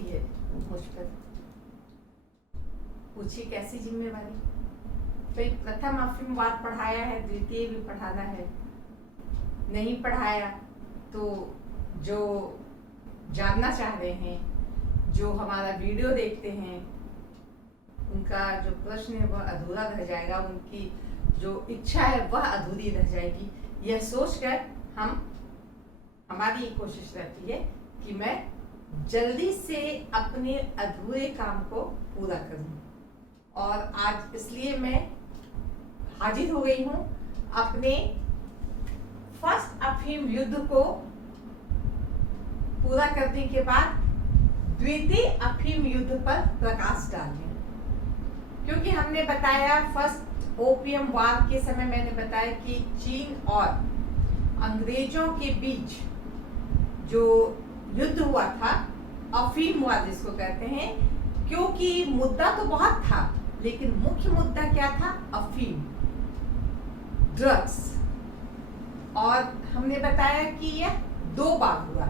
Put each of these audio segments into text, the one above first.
थी ये मुझ पर। पूछी कैसी जिम्मेवारी? तो एक प्रथम अफीमवाद पढ़ाया है, द्वितीय भी पढ़ाना है। नहीं पढ़ाया तो जो जानना चाह रहे हैं, जो हमारा वीडियो देखते हैं, उनका जो प्रश्न है वह अधूरा रह जाएगा, उनकी जो इच्छा है वह अधूरी रह जाएगी। यह सोचकर हमारी कोशिश रहती है कि मैं जल्दी से अपने अधूरे काम को पूरा करूं। और आज इसलिए मैं हाजिर हो गई हूं अपने फर्स्ट अफीम युद्ध को पूरा करने के बाद द्वितीय अफीम युद्ध पर प्रकाश डालने। क्योंकि हमने बताया फर्स्ट ओपियम वार के समय मैंने बताया कि चीन और अंग्रेजों के बीच जो युद्ध हुआ था, अफीम वार जिसको कहते हैं, क्योंकि मुद्दा तो बहुत था लेकिन मुख्य मुद्दा क्या था? अफीम, ड्रग्स। और हमने बताया कि यह 2 बार हुआ।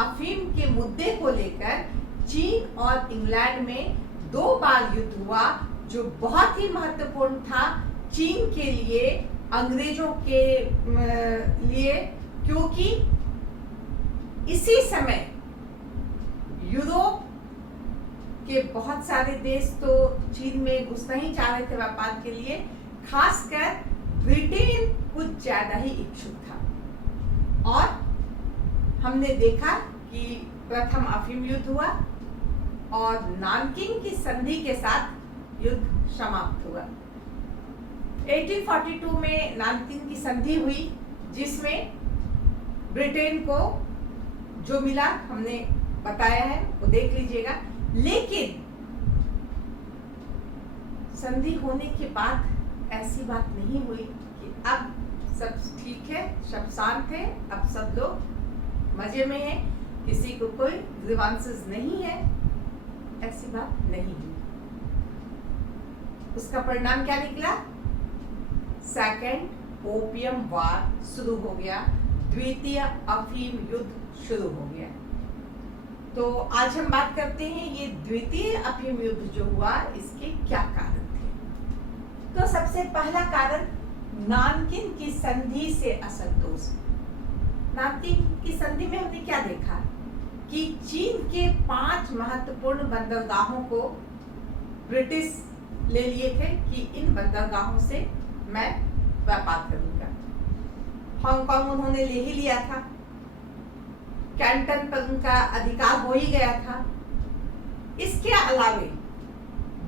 अफीम के मुद्दे को लेकर चीन और इंग्लैंड में 2 बार युद्ध हुआ, जो बहुत ही महत्वपूर्ण था चीन के लिए, अंग्रेजों के लिए, क्योंकि इसी समय यूरोप के बहुत सारे देश तो चीन में घुसना ही चाह रहे थे व्यापार के लिए, खासकर ब्रिटेन कुछ ज्यादा ही इच्छुक था। और हमने देखा कि प्रथम अफीम युद्ध हुआ और नानकिंग की संधि के साथ युद्ध समाप्त हुआ। 1842 में नानकिंग की संधि हुई, जिसमें ब्रिटेन को जो मिला हमने बताया है, वो देख लीजिएगा। लेकिन संधि होने के बाद ऐसी बात नहीं हुई कि अब सब ठीक है, सब शांत है, अब सब लोग मजे में हैं, किसी को कोई ग्रीवांसेस नहीं है, ऐसी बात नहीं हुई। उसका परिणाम क्या निकला? सेकेंड ओपियम वार शुरू हो गया, द्वितीय अफीम युद्ध शुरू हो गया। तो आज हम बात करते हैं ये द्वितीय अफीम युद्ध जो हुआ, इसके क्या कारण थे। तो सबसे पहला कारण नानकिंग की संधि से असंतोष। नानकिंग की संधि में हमने क्या देखा कि चीन के 5 महत्वपूर्ण बंदरगाहों को ब्रिटिश ले लिए थे कि इन बंदरगाहों से मैं व्यापार करूंगा। हांगकांग उन्होंने ले ही लिया था, कैंटन पर उनका अधिकार हो ही गया था। इसके अलावे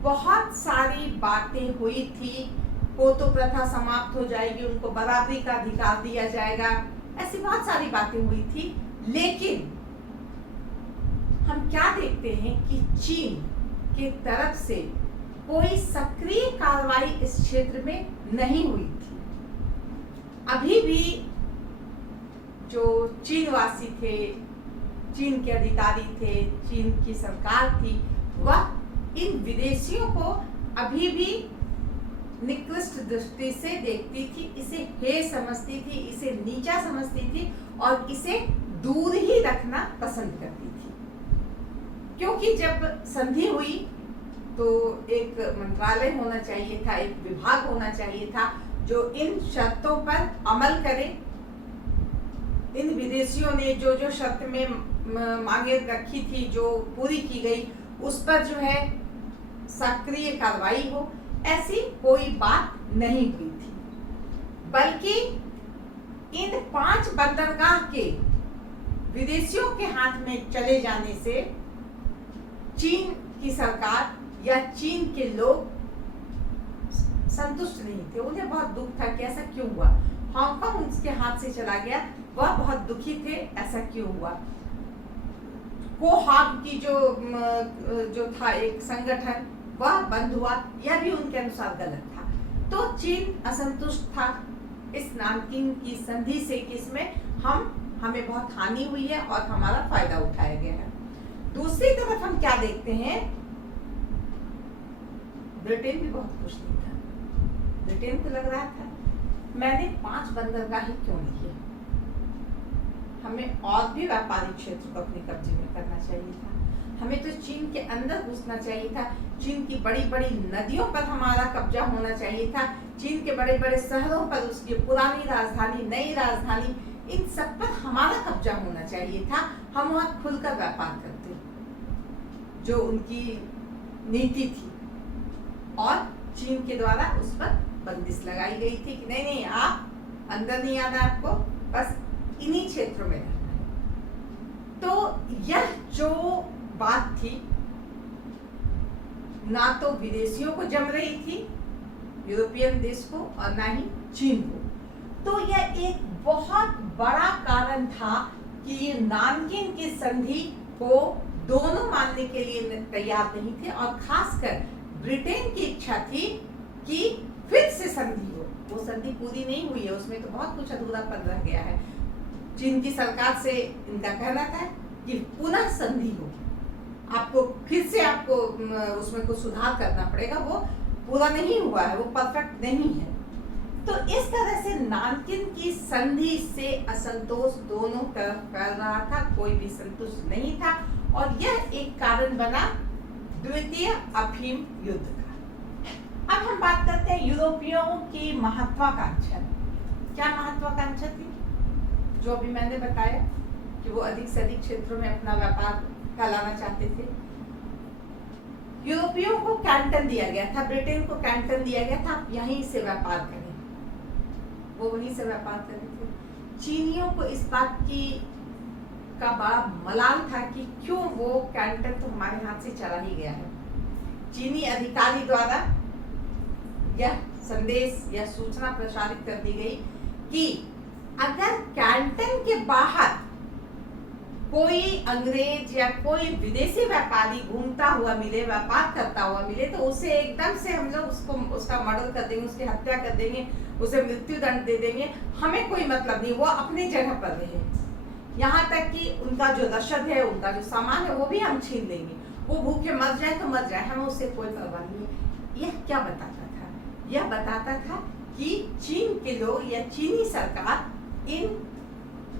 बहुत सारी बातें हुई थी, पोतो प्रथा समाप्त हो जाएगी, उनको बराबरी का अधिकार दिया जाएगा, ऐसी बहुत सारी बातें हुई थी। लेकिन हम क्या देखते हैं कि चीन के तरफ से कोई सक्रिय कार्रवाई इस क्षेत्र में नहीं हुई थी। अभी भी जो चीनवासी थे, चीन के अधिकारी थे, चीन की सरकार थी, वह इन विदेशियों को अभी भी निकृष्ट दृष्टि से देखती थी, इसे हे समझती थी, इसे नीचा समझती थी और इसे दूर ही रखना पसंद करती थी। क्योंकि जब संधि हुई तो एक मंत्रालय होना चाहिए था, एक विभाग होना चाहिए था जो इन शर्तों पर अमल करे। इन विदेशियों ने जो जो शर्त में मांगे रखी थी, जो पूरी की गई, उस पर जो है सक्रिय कार्रवाई हो, ऐसी कोई बात नहीं हुई थी। बल्कि इन 5 बंदरगाह के विदेशियों के हाथ में चले जाने से चीन की सरकार या चीन के लोग संतुष्ट नहीं थे। उन्हें बहुत दुख था कि ऐसा क्यों हुआ। हांगकांग उसके हाथ से चला गया, वह बहुत दुखी थे, ऐसा क्यों हुआ। कोहाग की जो था एक संगठन, वह बंद हुआ, यह भी उनके अनुसार गलत था। तो चीन असंतुष्ट था इस नानकिंग की संधि से, कि इसमें हमें बहुत हानि हुई है और हमारा फायदा उठाया गया है। दूसरी तरफ हम क्या देखते हैं, ब्रिटेन भी बहुत खुश नहीं था। ब्रिटेन को लग रहा था मैंने 5 बंदरगाह ही क्यों लिए, हमें और भी व्यापारिक क्षेत्र को अपने कब्जे में करना चाहिए था, हमें तो चीन के अंदर घुसना चाहिए था, चीन की बड़ी बड़ी नदियों पर हमारा कब्जा होना चाहिए था, चीन के बड़े बड़े शहरों पर उसकी पुरानी राजधानी, नई राजधानी, इन सब पर हमारा कब्जा होना चाहिए था। हम वहाँ खुलकर व्यापार करते, जो उनकी नीति थी, और चीन के द्वारा उस पर बंदिश लगाई गई थी कि नहीं नहीं, आप अंदर नहीं आना, आपको बस इन्हीं क्षेत्रों में रहना है। तो यह जो बात थी, ना तो विदेशियों को जम रही थी, यूरोपियन देश को, और ना ही चीन को। तो यह एक बहुत बड़ा कारण था कि ये नानकिन की संधि को दोनों मानने के लिए तैयार नहीं थे, और खासकर ब्रिटेन की इच्छा थी कि फिर से संधि हो। वो संधि पूरी नहीं हुई है, उसमें तो बहुत कुछ अधूरापन रह गया है। चीन की सरकार से इनका कहना था कि पुनः संधि हो, आपको फिर से आपको उसमें कुछ सुधार करना पड़ेगा, वो पूरा नहीं हुआ है, वो परफेक्ट नहीं है। तो इस तरह से नानकिन की संधि से असंतोष दोनों तरफ फैल रहा था, कोई भी संतुष्ट नहीं था, और यह एक कारण बना द्वितीय अफीम युद्ध का। अब हम बात करते हैं यूरोपियों की महत्वाकांक्षा। क्या महत्वाकांक्षा थी? जो अभी मैंने बताया कि वो अधिक से अधिक क्षेत्रों में अपना व्यापार फैलाना चाहते थे। यूरोपियों को कैंटन दिया गया था, ब्रिटेन को कैंटन दिया गया था, आप यहीं से व्यापार करें, वो वहीं से व्यापार कर रहे थे। चीनियों को इस बात की का बड़ा मलाल था कि क्यों वो कैंटन तो हमारे हाथ से चला ही गया है। चीनी अधिकारी द्वारा यह संदेश, यह सूचना प्रसारित कर दी गई कि अगर कैंटन के बाहर कोई अंग्रेज या कोई विदेशी व्यापारी घूमता हुआ मिले, व्यापार करता हुआ मिले, तो उसे एकदम से हम लोग उसका मर्डर कर देंगे, उसकी हत्या कर देंगे, उसे मृत्यु दंड दे देंगे, हमें कोई मतलब नहीं, वो अपनी जगह पर रहे। यहाँ तक कि उनका जो रसद है, उनका जो सामान है, वो भी हम छीन लेंगे, वो भूखे मर जाए तो मर जाए, हमें उससे कोई परवाह नहीं है। यह क्या बताता था? यह बताता था कि चीन के लोग या चीनी सरकार इन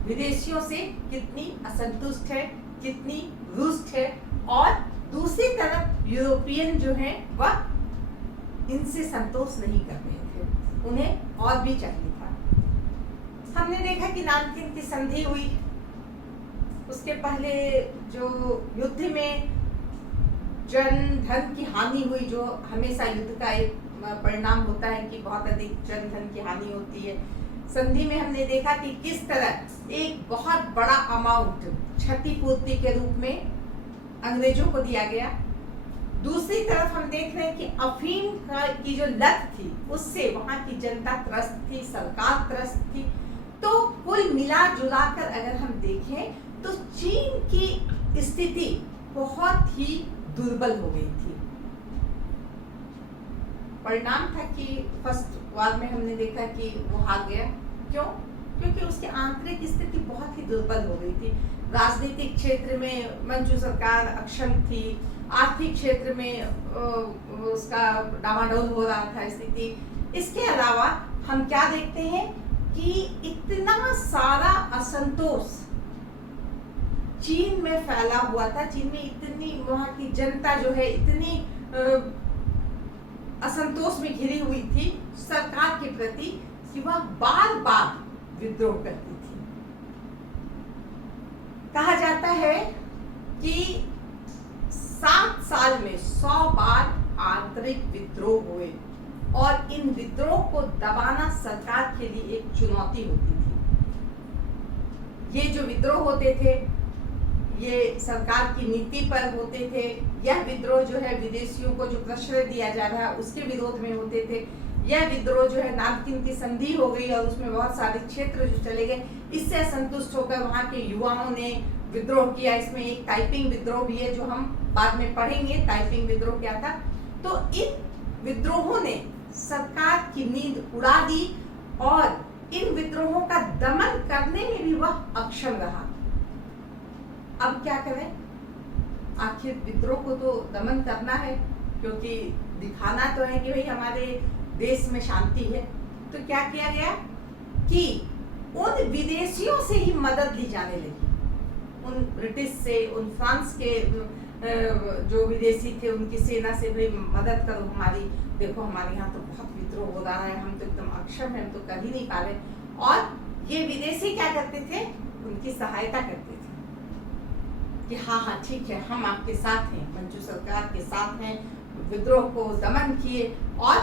विदेशियों से कितनी असंतुष्ट है, कितनी रुष्ट है, और दूसरी तरफ यूरोपियन जो है वह इनसे संतोष नहीं कर रहे थे, उन्हें और भी चाहिए था। हमने देखा कि नानकिन की संधि हुई, उसके पहले जो युद्ध में जन धन की हानि हुई, जो हमेशा युद्ध का एक परिणाम होता है कि बहुत अधिक जन धन की हानि होती है। संधि में हमने देखा कि किस तरह एक बहुत बड़ा अमाउंट क्षतिपूर्ति के रूप में अंग्रेजों को दिया गया। दूसरी तरफ हम देख रहे हैं कि अफीम की जो लत थी, उससे वहां की जनता त्रस्त थी, सरकार त्रस्त थी। तो कुल मिला जुला कर अगर हम देखें तो चीन की स्थिति बहुत ही दुर्बल हो गई थी। परिणाम था कि फर्स्ट वार में हमने देखा कि वो हार गया। क्यों? क्योंकि उसकी आंतरिक स्थिति बहुत ही दुर्बल हो गई थी। राजनीतिक क्षेत्र में मंचू सरकार अक्षम थी, आर्थिक क्षेत्र में उसका डामाडोल हो रहा था स्थिति। इसके अलावा हम क्या देखते हैं कि इतना सारा असंतोष चीन में फैला हुआ था, चीन में इतनी, वहां की जनता जो है इतनी असंतोष में घिरी हुई थी सरकार के प्रति कि वह बार बार विद्रोह करती थी। कहा जाता है कि 7 साल में 100 बार आंतरिक विद्रोह हुए, और इन विद्रोह को दबाना सरकार के लिए एक चुनौती होती थी। ये जो विद्रोह होते थे, ये सरकार की नीति पर होते थे। यह विद्रोह जो है विदेशियों को जो प्रश्रय दिया जा रहा है उसके विरोध में होते थे। यह विद्रोह जो है नानकिन की संधि हो गई और उसमें बहुत सारे क्षेत्र जो चले गए, इससे असंतुष्ट होकर वहाँ के युवाओं ने विद्रोह किया। इसमें एक टाइपिंग विद्रोह भी है जो हम बाद में पढ़ेंगे, टाइपिंग विद्रोह क्या था। तो इन विद्रोहों ने सरकार की नींद उड़ा दी और इन विद्रोहों का दमन करने में भी वह अक्षम रहा। अब क्या करें? आखिर विद्रोह को तो दमन करना है, क्योंकि दिखाना तो है कि भाई हमारे देश में शांति है। तो क्या किया गया कि उन विदेशियों से ही मदद ली जाने लगी। उन ब्रिटिश से, उन फ्रांस के जो विदेशी थे उनकी सेना से, भाई मदद करो हमारी, देखो हमारे यहाँ तो बहुत विद्रोह हो रहा है, हम तो एकदम अक्षम है, हम तो कर ही नहीं पा रहे। और ये विदेशी क्या करते थे, उनकी सहायता करते थे कि हाँ हाँ ठीक है, हम आपके साथ हैं, मंजू सरकार के साथ हैं, विद्रोह को दमन किए। और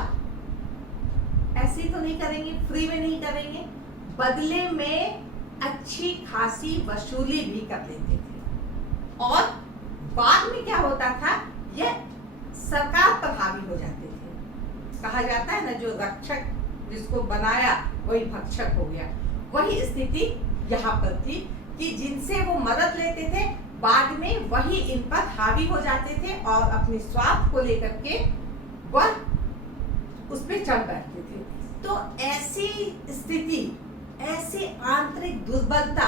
ऐसे ही तो नहीं करेंगे, फ्री में नहीं करेंगे, बदले में अच्छी खासी वसूली भी कर लेते थे। और बाद में क्या होता था, यह सरकार पर हावी हो जाते थे। कहा जाता है ना, जो रक्षक जिसको बनाया वही भक्षक हो गया। वही स्थिति यहाँ पर थी कि जिनसे वो मदद लेते थे, बाद में वही इन पर हावी हो जाते थे और अपने स्वार्थ को लेकर के वह उस पर चढ़ बैठते थे। तो ऐसी स्थिति, ऐसी आंतरिक दुर्बलता,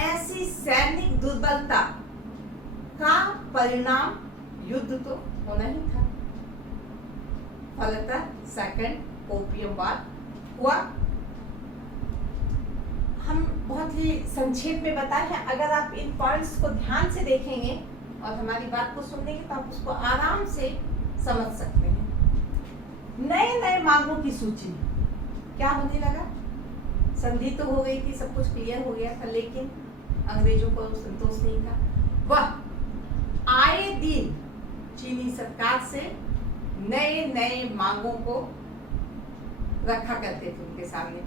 ऐसी सैनिक दुर्बलता का परिणाम युद्ध तो होना ही था। फलतः सेकंड ओपियम वार हुआ। हम बहुत ही संक्षेप में बताए हैं। अगर आप इन पॉइंट्स को ध्यान से देखेंगे और हमारी बात को सुनेंगे तो आप उसको आराम से समझ सकते हैं। नए नए मांगों की सूची क्या होने लगा, संधि तो हो गई थी, सब कुछ क्लियर हो गया था, लेकिन अंग्रेजों को संतोष नहीं था। वह आए दिन चीनी सरकार से नए नए मांगों को रखा करते थे उनके सामने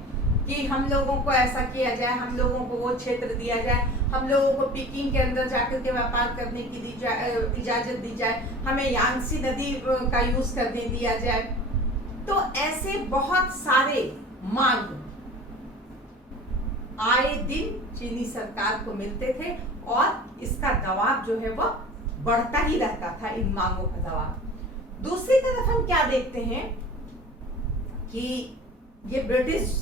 कि हम लोगों को ऐसा किया जाए, हम लोगों को वो क्षेत्र दिया जाए, हम लोगों को पीकिंग के अंदर जाकर के व्यापार करने की इजाजत दी जाए, हमें यांगसी नदी का यूज करने दिया जाए। तो ऐसे बहुत सारे मांग आए दिन चीनी सरकार को मिलते थे और इसका दबाव जो है वो बढ़ता ही रहता था, इन मांगों का दबाव। दूसरी तरफ हम क्या देखते हैं कि ये ब्रिटिश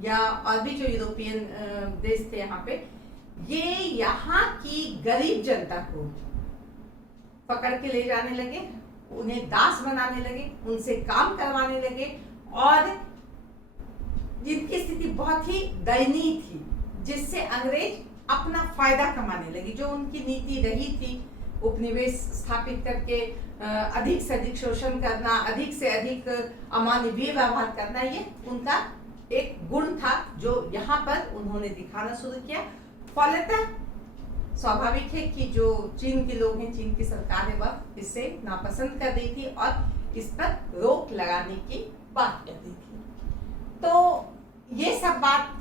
या और भी जो यूरोपियन देश थे यहाँ पे, ये यहाँ की गरीब जनता को पकड़ के ले जाने लगे, उन्हें दास बनाने लगे, उनसे काम करवाने लगे और जिनकी स्थिति बहुत ही दयनीय थी, जिससे अंग्रेज अपना फायदा कमाने लगे। जो उनकी नीति रही थी उपनिवेश स्थापित करके अधिक से अधिक शोषण करना, अधिक से अधिक अमानवीय व्यवहार करना, ये उनका एक गुण था जो यहाँ पर उन्होंने दिखाना शुरू किया। फलतः स्वाभाविक है कि जो चीन के लोग हैं, चीन की सरकार है, वह इससे नापसंद कर रही थी और इस पर रोक लगाने की बात कर रही थी। तो ये सब बात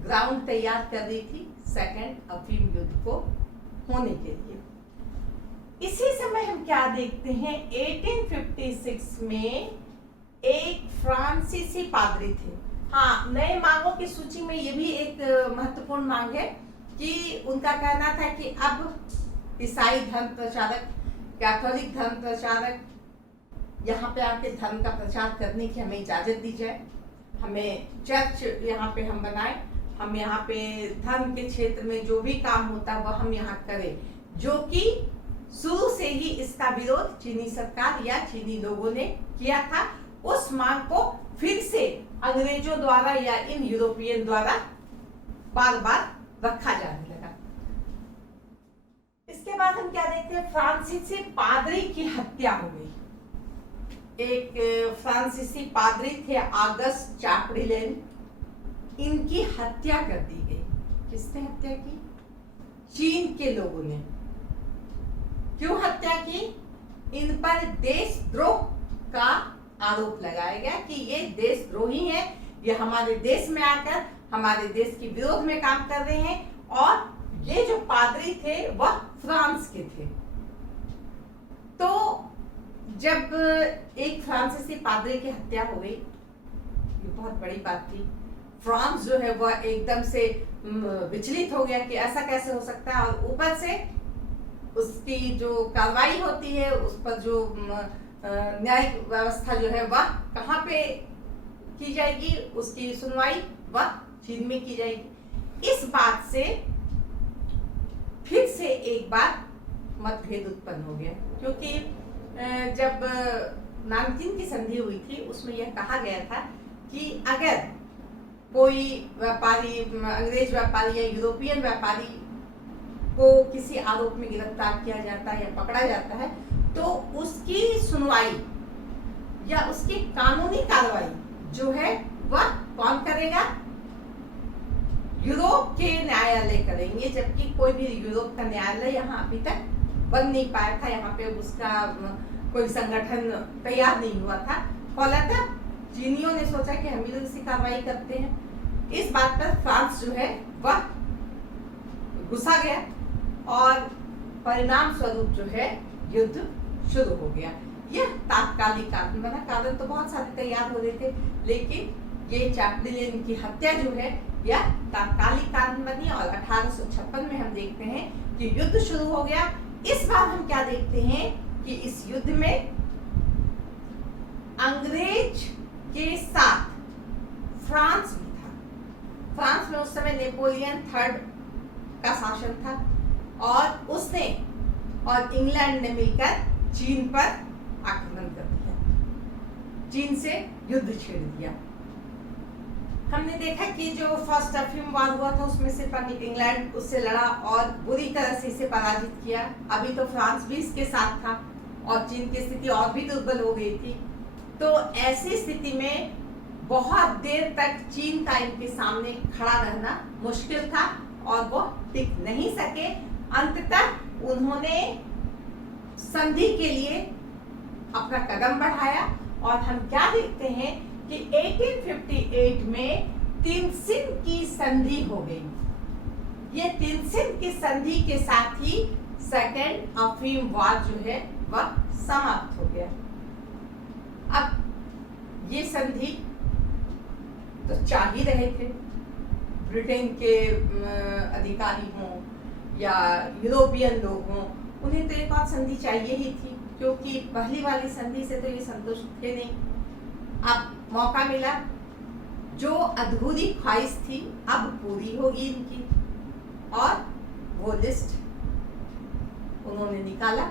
ग्राउंड तैयार कर रही थी सेकंड अफीम युद्ध को होने के लिए। इसी समय हम क्या देखते हैं, 1856 में एक फ्रांसीसी पादरी थे। हाँ, नए मांगों की सूची में ये भी एक महत्वपूर्ण मांग है कि उनका कहना था कि अब ईसाई धर्म प्रचारक, कैथोलिक धर्म प्रचारक यहाँ पे आके धर्म का प्रचार करने की हमें इजाजत दी जाए, हमें चर्च यहाँ पे हम बनाए, हम यहाँ पे धर्म के क्षेत्र में जो भी काम होता है वह हम यहाँ करें। जो कि शुरू से ही इसका विरोध चीनी सरकार या चीनी लोगों ने किया था। उस मांग को फिर से अंग्रेजों द्वारा या इन यूरोपियन द्वारा बार बार रखा जाने लगा। इसके बाद हम क्या देखते हैं, फ्रांसीसी पादरी की हत्या हो गई। एक फ्रांसीसी पादरी थे ऑगस्ट चापड़िलेन, इनकी हत्या कर दी गई। किसने हत्या की? चीन के लोगों ने। क्यों हत्या की? इन पर देशद्रोह का आरोप लगाया गया कि ये देशद्रोही हैं, ये हमारे देश में आकर हमारे देश के विरोध में काम कर रहे हैं। और ये जो पादरी थे वह फ्रांस के थे। तो जब एक फ्रांसीसी पादरी की हत्या हो गई, ये बहुत बड़ी बात थी। फ्रांस जो है वह एकदम से विचलित हो गया कि ऐसा कैसे हो सकता है, और ऊपर से उसकी जो कार्रवाई होती है, उस पर जो न्यायिक व्यवस्था जो है वह कहाँ पे की जाएगी, उसकी सुनवाई वह चीन में की जाएगी। इस बात से फिर से एक बार मतभेद उत्पन्न हो गया, क्योंकि जब नानकिन की संधि हुई थी उसमें यह कहा गया था कि अगर कोई व्यापारी, अंग्रेज व्यापारी या यूरोपियन व्यापारी को किसी आरोप में गिरफ्तार किया जाता है या पकड़ा जाता है, तो उसकी सुनवाई या उसकी कानूनी कार्रवाई जो है वह कौन करेगा? यूरोप के न्यायालय करेंगे, जबकि कोई भी यूरोप का न्यायालय यहाँ अभी तक बन नहीं पाया था, यहाँ पे उसका कोई संगठन तैयार नहीं हुआ था। फौलाता चीनियों ने सोचा कि हम भी तो इसी कार्रवाई करते हैं। इस बात पर फ्रांस जो है वह गुस्सा गया और परिणाम स्वरूप जो है युद्ध शुरू हो गया। यह तात्कालिक कारण बना, कारण तो बहुत सारे तैयार हो रहे थे, लेकिन ये चैपलिन की हत्या जो है यह तात्कालिक कारण बनी और 1856 में हम देखते हैं कि युद्ध शुरू हो गया। इस बार हम क्या देखते हैं कि इस युद्ध में अंग्रेज के साथ फ्रांस भी था। फ्रांस में उस समय नेपोलियन थर्ड का शासन था और उसने और इंग्लैंड ने मिलकर चीन पर आक्रमण कर दिया, चीन से युद्ध छेड़ दिया। हमने देखा कि जो फर्स्ट अफीम वार हुआ था उसमें सिर्फ इंग्लैंड उससे लड़ा और बुरी तरह से इसे पराजित किया। अभी तो फ्रांस भी इसके साथ था और चीन की स्थिति और भी दुर्बल हो गई थी। तो ऐसी स्थिति में बहुत देर तक चीन का इनके सामने खड़ा रहना मुश्किल था और वो टिक नहीं सके। अंततः उन्होंने संधि के लिए अपना कदम बढ़ाया और हम क्या देखते हैं कि 1858 में तिनसिन की संधि हो गई। ये तिनसिन की संधि के साथ ही सेकेंड अफीम वार जो है वह समाप्त हो गया। अब ये संधि तो चाह ही रहे थे, ब्रिटेन के अधिकारी हों या यूरोपियन लोग हों, उन्हें तो एक और संधि चाहिए ही थी, क्योंकि पहली वाली संधि से तो ये संतुष्ट थे नहीं। अब मौका मिला, जो अधूरी ख्वाहिश थी अब पूरी होगी इनकी, और वो लिस्ट उन्होंने निकाला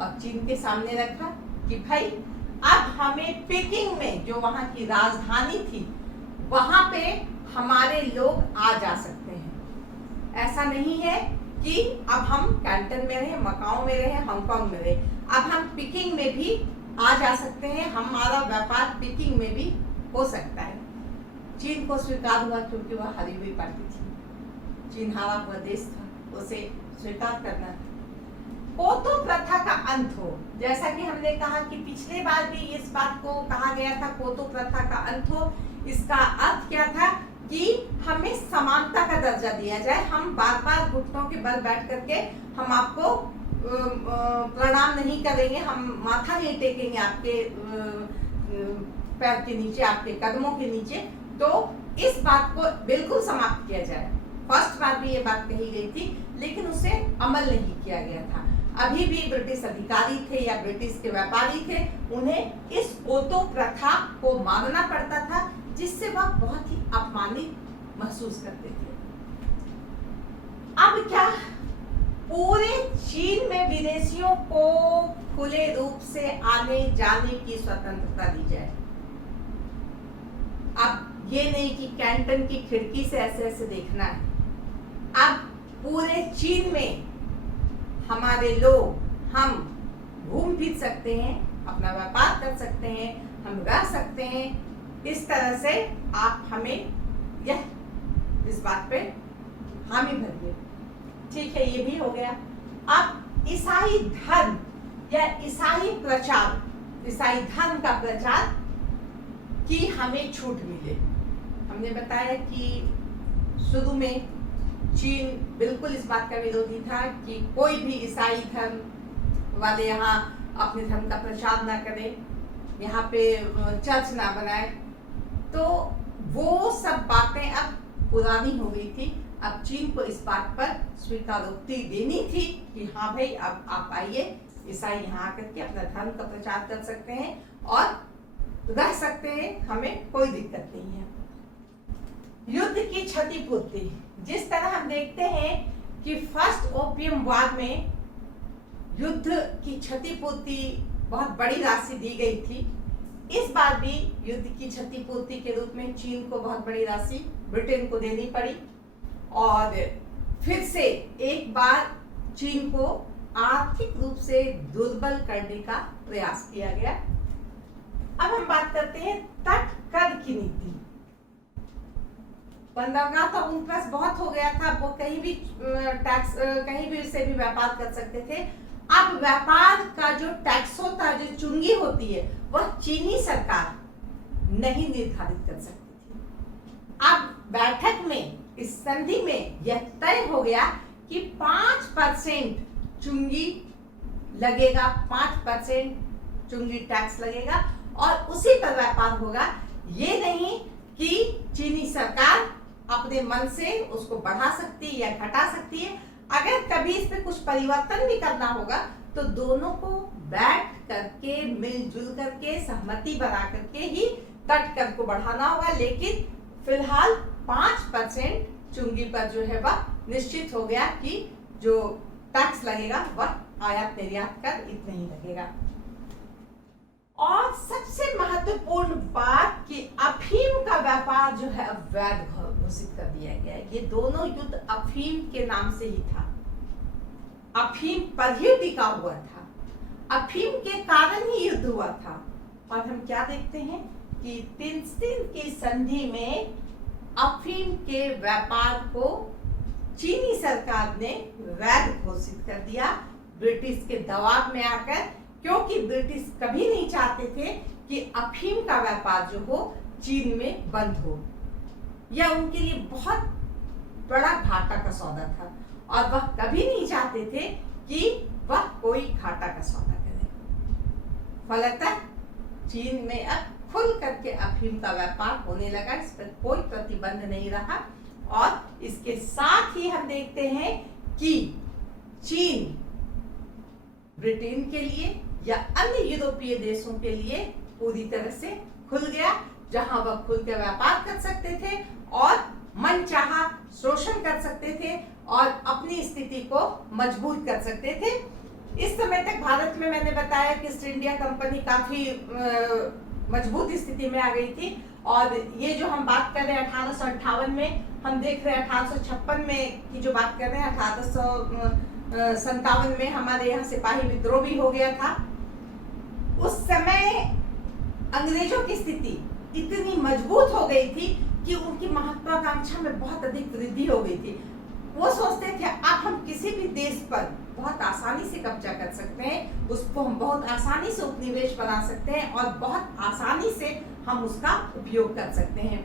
और चीन के सामने रखा कि भाई अब हमें पेकिंग में, जो वहां की राजधानी थी, वहां पे हमारे लोग आ जा सकते हैं। ऐसा नहीं है कि अब हम कैंटन में रहे, मकाओ में रहे, हांगकांग में रहे, अब हम पेकिंग में भी आ जा सकते हैं, हमारा व्यापार पेकिंग में भी हो सकता है। चीन को स्वीकार हुआ क्योंकि वह हारी हुई पार्टी थी, चीन हारा हुआ देश था, उसे स्वीकार करना था। पोतो प्रथा का अंत हो, जैसा कि हमने कहा कि पिछले बार भी इस बात को कहा गया था, पोतो प्रथा का अंत हो। इसका अर्थ क्या था कि हमें समानता का दर्जा दिया जाए, हम बार बार घुटनों के बल बैठ करके हम आपको प्रणाम नहीं करेंगे, हम माथा नहीं टेकेंगे आपके पैर के नीचे, आपके कदमों के नीचे। तो इस बात को बिल्कुल समाप्त किया जाए। फर्स्ट बार भी ये बात कही गई थी, लेकिन उसे अमल नहीं किया गया था। अभी भी ब्रिटिश अधिकारी थे या ब्रिटिश के व्यापारी थे, उन्हें इस पोतो प्रथा को मानना पड़ता था, जिससे वह बहुत ही अपमानित महसूस करते थे। अब क्या पूरे चीन में विदेशियों को खुले रूप से आने जाने की स्वतंत्रता दी जाए। अब ये नहीं कि कैंटन की खिड़की से ऐसे ऐसे देखना है, अब पूरे चीन में हमारे लोग, हम घूम फिर सकते हैं, अपना व्यापार कर सकते हैं, हम रह सकते हैं। इस तरह से आप हमें यह इस बात पे हामी भरिए। ठीक है, ये भी हो गया। अब ईसाई धर्म या ईसाई प्रचार, ईसाई धर्म का प्रचार की हमें छूट मिले। हमने बताया कि शुरू में चीन बिल्कुल इस बात का विरोधी था कि कोई भी ईसाई धर्म वाले यहाँ अपने धर्म का प्रचार ना करें, यहाँ पे चर्च ना बनाए। तो वो सब बातें अब पुरानी हो गई थी। अब चीन को इस बात पर स्वीकारोक्ति देनी थी कि हाँ भाई, अब आप आइए, ईसाई यहाँ आकर के अपना धर्म का प्रचार कर सकते हैं और रह सकते हैं, हमें कोई दिक्कत नहीं है। युद्ध की क्षतिपूर्ति, जिस तरह हम देखते हैं कि फर्स्ट ओपियम वार में युद्ध की क्षतिपूर्ति बहुत बड़ी राशि दी गई थी, इस बार भी युद्ध की क्षतिपूर्ति के रूप में चीन को बहुत बड़ी राशि ब्रिटेन को देनी पड़ी। और फिर से एक बार चीन को आर्थिक रूप से दुर्बल करने का प्रयास किया गया। अब हम बात करते हैं तट कर की नीति। बंदरगाह तो 19 बहुत हो गया था, वो कहीं भी टैक्स कहीं भी से भी व्यापार कर सकते थे। अब व्यापार का जो टैक्स होता है, जो चुंगी होती है, वह चीनी सरकार नहीं निर्धारित कर सकती थी। अब बैठक में, इस संधि में यह तय हो गया कि 5% चुंगी लगेगा, 5% चुंगी टैक्स लगेगा और उसी पर व्यापार होगा। ये नहीं कि चीनी सरकार अपने मन से उसको बढ़ा सकती है या घटा सकती है। अगर कभी इस पे कुछ परिवर्तन भी करना होगा तो दोनों को बैठ करके, मिलजुल करके, सहमति बना करके ही तट कर को बढ़ाना होगा। लेकिन फिलहाल 5% चुंगी पर जो है वह निश्चित हो गया कि जो टैक्स लगेगा वह आयात निर्यात कर इतना ही लगेगा। और सबसे महत्वपूर्ण बात कि अफीम का व्यापार जो है अवैध घोषित कर दिया गया है। ये दोनों युद्ध अफीम के नाम से ही था, अफीम पर ही टिका हुआ था, अफीम के कारण ही युद्ध हुआ था। और हम क्या देखते हैं कि 3 दिन की संधि में अफीम के व्यापार को चीनी सरकार ने वैध घोषित कर दिया, ब्रिटिश के दबाव में आकर। क्योंकि ब्रिटिश कभी नहीं चाहते थे कि अफीम का व्यापार जो हो चीन में बंद हो। यह उनके लिए बहुत बड़ा घाटा का सौदा था और वह कभी नहीं चाहते थे कि वह कोई घाटा का सौदा करे। फलतः चीन में अब खुल करके अफीम का व्यापार होने लगा, इस पर कोई प्रतिबंध नहीं रहा। और इसके साथ ही हम देखते हैं कि चीन ब्रिटेन के लिए या अन्य यूरोपीय देशों के लिए पूरी तरह से खुल गया, जहां वह खुल के व्यापार कर सकते थे और मनचाहा शोषण कर सकते थे और अपनी स्थिति को मजबूत कर सकते थे। इस समय तक भारत में मैंने बताया कि ईस्ट इंडिया कंपनी काफी मजबूत स्थिति में आ गई थी। और ये जो हम बात कर रहे हैं 1858 में, हम देख रहे हैं 1856 में की जो बात कर रहे हैं, 1857 में हमारे यहाँ सिपाही विद्रोह भी हो गया था। उस समय अंग्रेजों की स्थिति इतनी मजबूत हो गई थी कि उनकी महत्वाकांक्षा में बहुत अधिक वृद्धि हो गई थी। वो सोचते थे अब हम किसी भी देश पर बहुत आसानी से कब्जा कर सकते हैं, उसको हम बहुत आसानी से उपनिवेश बना सकते हैं और बहुत आसानी से हम उसका उपयोग कर सकते हैं।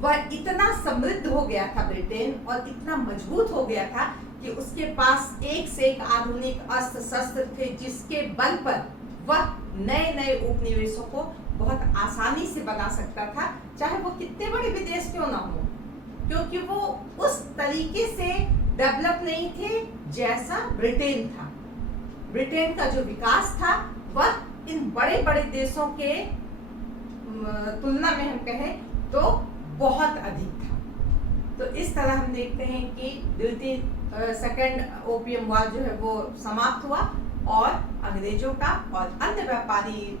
वह इतना समृद्ध हो गया था ब्रिटेन और इतना मजबूत हो गया था कि उसके पास एक से एक आधुनिक अस्त्र शस्त्र थे, जिसके बल पर वह नए नए उपनिवेशों को बहुत आसानी से बना सकता था, चाहे वो कितने बड़े विदेश क्यों ना हो, क्योंकि वो उस तरीके से डेवलप नहीं थे जैसा ब्रिटेन था। ब्रिटेन का जो विकास था वह इन बड़े बड़े देशों के तुलना में हम कहें तो बहुत अधिक था। तो इस तरह हम देखते हैं कि द्वितीय सेकेंड ओपियम वॉर जो है वो समाप्त हुआ और अंग्रेजों का और अन्य व्यापारी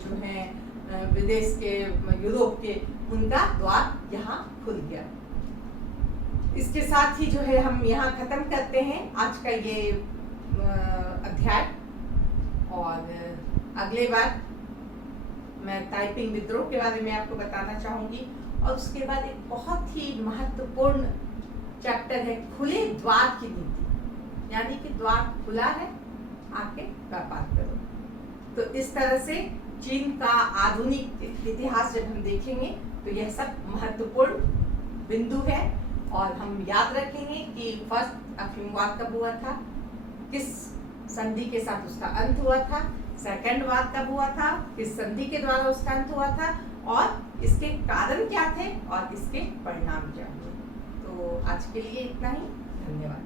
जो हैं विदेश के, यूरोप के, उनका द्वार यहाँ खुल गया। इसके साथ ही जो है हम यहाँ खत्म करते हैं आज का ये अध्याय। और अगले बार मैं ताइपिंग विद्रोह के बारे में आपको बताना चाहूंगी और उसके बाद एक बहुत ही महत्वपूर्ण चैप्टर है खुले द्वार की नीति, यानी कि द्वार खुला है आके व्यापार करो। तो इस तरह से चीन का आधुनिक इतिहास जब हम देखेंगे तो यह सब महत्वपूर्ण बिंदु है और हम याद रखेंगे कि फर्स्ट अफीम वॉर कब हुआ था, किस संधि के साथ उसका अंत हुआ था, सेकंड वॉर कब हुआ था, किस संधि के द्वारा उसका अंत हुआ था और इसके कारण क्या थे और इसके परिणाम क्या हुए। तो आज के लिए इतना ही, धन्यवाद।